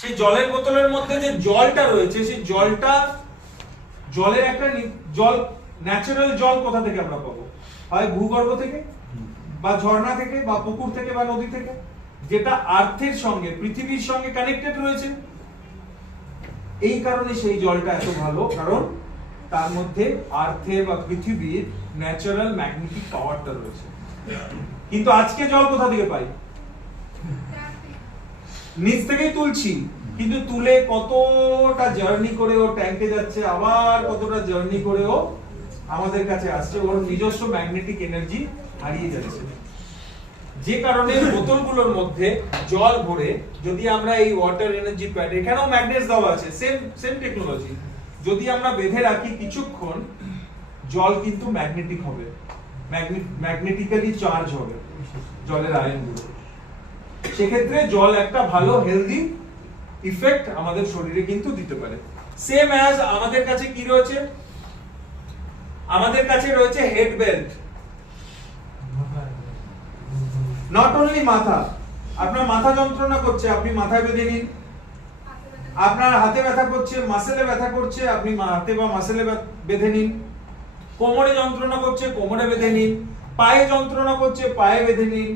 সেই জলের বোতলের মধ্যে যে জলটা রয়েছে সেই জলটা জলের একটা জল ন্যাচারাল জল কোথা থেকে আমরা পাবো? হয় ভূগর্ভ থেকে বা ঝর্ণা থেকে বা পুকুর থেকে বা নদী থেকে, যেটা আর্থের সঙ্গে পৃথিবীর সঙ্গে কানেক্টেড রয়েছে। এই কারণে সেই জলটা এত ভালো, কারণ তার মধ্যে আর্থের বা পৃথিবীর ন্যাচারাল ম্যাগনেটিক পাওয়ারটা রয়েছে। কিন্তু আজকে জল কোথা থেকে পাই? নিচ থেকেই তুলছি, কিন্তু তুলে কতটা জার্নি করে ও ট্যাঙ্কে যাচ্ছে, আবার কতটা জার্নি করে ও আমাদের কাছে আসছে, ওর নিজস্ব ম্যাগনেটিক এনার্জি হারিয়ে যাচ্ছে। যে কারণে বোতলগুলোর মধ্যে জল ভরে যদি আমরা এই ওয়াটার এনার্জি প্যাড, এখানেও ম্যাগনেট দেওয়া আছে, সেম টেকনোলজি, যদি আমরা বেঁধে রাখি কিছুক্ষণ, জল কিন্তু ম্যাগনেটিক হবে, ম্যাগনেটিক্যালি চার্জ হবে জলের আয়নগুলো। সেক্ষেত্রে জল একটা ভালো হেলদি ইফেক্ট আমাদের শরীরে কিন্তু দিতে পারে। সেম অ্যাজ আমাদের কাছে কি রয়েছে? আমাদের কাছে রয়েছে হেড বেল্ট। নট অনলি মাথা, আপনার মাথা যন্ত্রণা করছে, আপনি মাথায় বেঁধে নিন। আপনার হাতে ব্যথা করছে, মাসেলে ব্যথা করছে, আপনি হাতে বা মাসেলে বেঁধে নিন। কোমরে যন্ত্রণা করছে, কোমরে বেঁধে নিন। পায়ে যন্ত্রণা করছে, পায়ে বেঁধে নিন।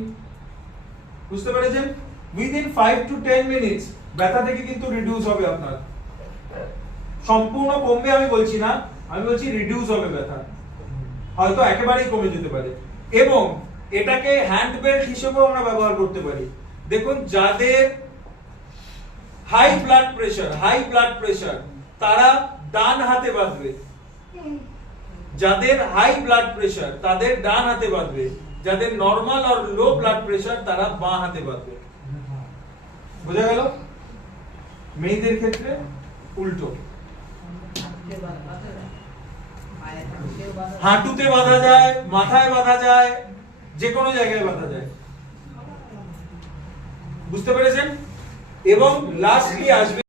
বুঝতে পেরেছেন? উইদিন 5 to 10 মিনিটস ব্যথা থেকে কিন্তু রিডিউস হবে আপনার। সম্পূর্ণ কমবে আমি বলছি না, আমি বলছি রিডিউস হবে ব্যথা, হয়তো একেবারেই কমে যেতে পারে। এবং এটাকে হ্যান্ড বেল্ট হিসেবেও আমরা ব্যবহার করতে পারি। দেখুন, যাদের হাই ব্লাড প্রেশার তারা ডান হাতে বাঁধবে, যাদের হাই ব্লাড প্রেশার তাদের ডান হাতে বাঁধবে, যাদের নরমাল আর লো ব্লাড প্রেশার তারা বাঁ হাতে বাঁধবে। বোঝা গেল? মেয়েদের ক্ষেত্রে উল্টো, হাঁটুতে বাঁধা যায়, মাথায় বাঁধা যায়, যে কোনো জায়গায় বাঁধা যায়। বুঝতে পেরেছেন? এবং লাস্টলি আসবে